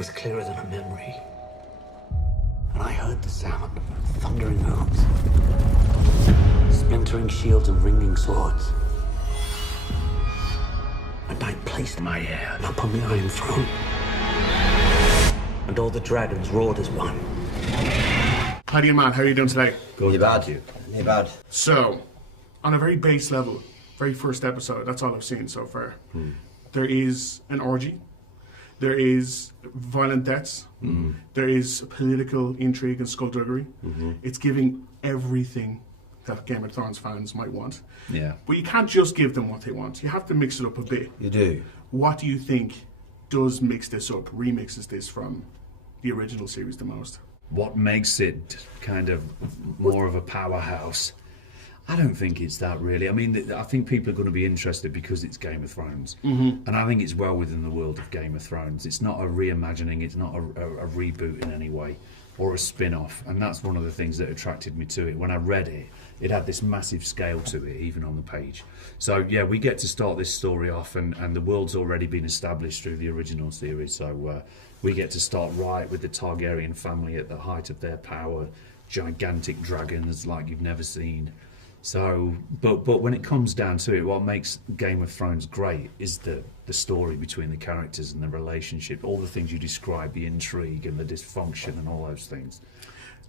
was clearer than a memory. And I heard the sound of thundering hooves, splintering shields and ringing swords. And I placed my hand upon the Iron Throne. And all the dragons roared as one. Paddy and Matt, how are you doing today? Good. Not bad. So, on a very base level, very first episode, that's all I've seen so far. There is an orgy. There is violent deaths. There is political intrigue and skullduggery. It's giving everything that Game of Thrones fans might want. Yeah. But you can't just give them what they want. You have to mix it up a bit. You do. What do you think does mix this up, remixes this from the original series the most? What makes it kind of more of a powerhouse? I don't think it's that really. I mean, I think people are going to be interested because it's Game of Thrones. And I think it's well within the world of Game of Thrones. It's not a reimagining, it's not a reboot in any way, or a spin-off. And that's one of the things that attracted me to it. When I read it, it had this massive scale to it, even on the page. So, yeah, we get to start this story off, and the world's already been established through the original series. So we get to start right with the Targaryen family at the height of their power, gigantic dragons like you've never seen. So, but when it comes down to it, what makes Game of Thrones great is the story between the characters and the relationship, all the things you describe, the intrigue and the dysfunction and all those things.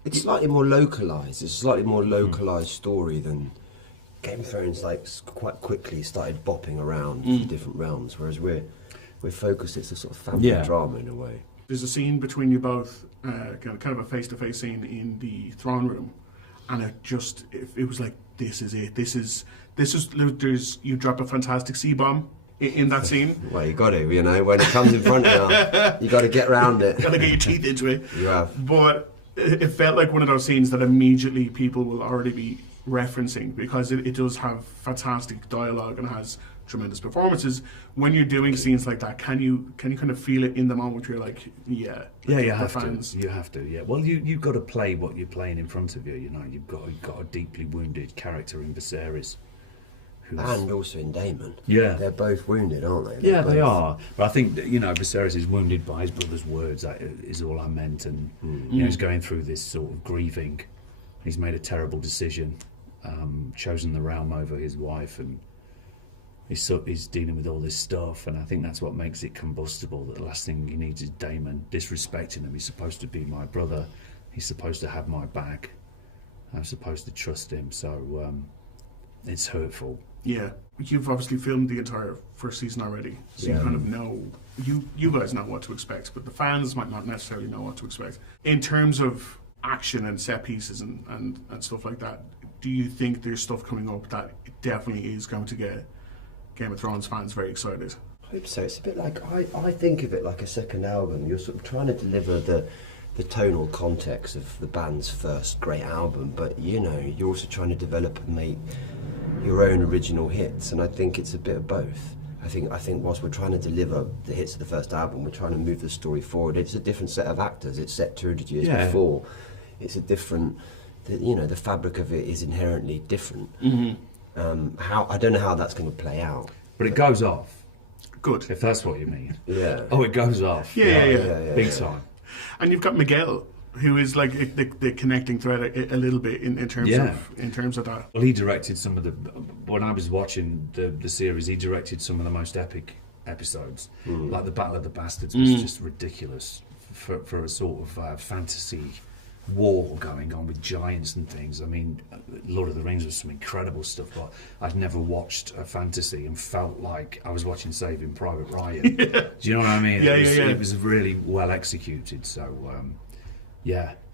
It's slightly more localised. It's a slightly more localised story than Game of Thrones. Like quite quickly started bopping around the different realms, whereas we're focused. It's a sort of family drama in a way. There's a scene between you both, kind of a face-to-face scene in the throne room, and it was like, this is it. This is. You drop a fantastic C-bomb in that scene. Well, you got to, when it comes in front of you, you got to get around it. You got to get your teeth into it. You have. But it felt like one of those scenes that immediately people will already be referencing, because it does have fantastic dialogue and has tremendous performances. When you're doing scenes like that, can you kind of feel it in the moment where you're like, you have to. Yeah. Well, you've got to play what you're playing in front of you. You've got a deeply wounded character in Viserys, and also in Daemon. Yeah, they're both wounded, aren't they? They are. But I think Viserys is wounded by his brother's words. That is all I meant, and he's going through this sort of grieving. He's made a terrible decision, chosen the realm over his wife, and he's dealing with all this stuff, and I think that's what makes it combustible. That the last thing he needs is Daemon disrespecting him. He's supposed to be my brother. He's supposed to have my back. I'm supposed to trust him. So it's hurtful. Yeah, you've obviously filmed the entire first season already, so you kind of know. You guys know what to expect, but the fans might not necessarily know what to expect in terms of action and set pieces and stuff like that. Do you think there's stuff coming up that definitely is going to get Game of Thrones fans very excited? I hope so. It's a bit like, I think of it like a second album. You're sort of trying to deliver the tonal context of the band's first great album, but you're also trying to develop and make your own original hits, and I think it's a bit of both. I think whilst we're trying to deliver the hits of the first album, we're trying to move the story forward. It's a different set of actors. It's set 200 years before. It's a different, the fabric of it is inherently different. I don't know how that's going to play out. But it goes off. Good. If that's what you mean. Yeah. Oh, it goes off. Yeah. Big time. And you've got Miguel, who is like the connecting thread a little bit in terms of that. Well, he directed some of when I was watching the series, he directed some of the most epic episodes. Like the Battle of the Bastards was just ridiculous for a sort of fantasy war going on with giants and things. I mean, Lord of the Rings was some incredible stuff, but I'd never watched a fantasy and felt like I was watching Saving Private Ryan. Do you know what I mean? It was really well executed. So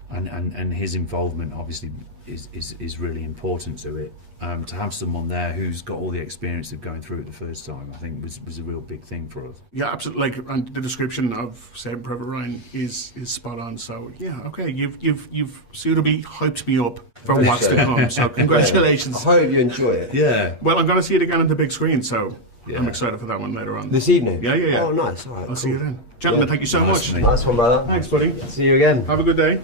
and his involvement obviously is really important to it. To have someone there who's got all the experience of going through it the first time, I think was a real big thing for us. Yeah, absolutely. And the description of Saving Private Ryan is spot on. So okay, you've suitably hyped me up for what's to come. So congratulations. I hope you enjoy it. Yeah. Well, I'm going to see it again on the big screen, so I'm excited for that one later on. This evening? Yeah. Oh, nice. All right, I'll see you then. Gentlemen, thank you so much. Nice one, brother. Thanks, buddy. See you again. Have a good day.